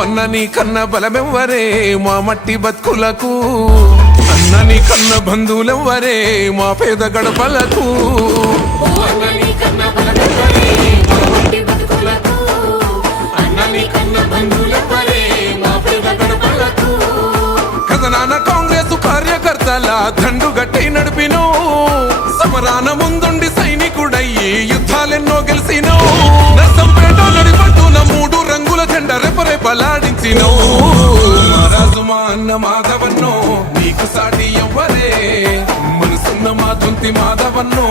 అన్నని కన్న బలమెవ్వరే మా మట్టి బతుకులకు, అన్నని కన్న బంధువులెవ్వరే మా పేద గడపలకు. కథనాన కాంగ్రెస్ కార్యకర్తల దండు గట్టి నడిపినో, సమరాన ముందుండి సైనికుడయ్యి యుద్ధాలెన్నో గెలిసినో, నర్సంపేట నడిపట్టున 3 రంగుల జెండా రెపరెపలాడించినో. రాజు మా అన్న మాధవన్నో నీకు సాటి ఎవ్వరే, మనసున్న మా దొంతి మాధవన్నో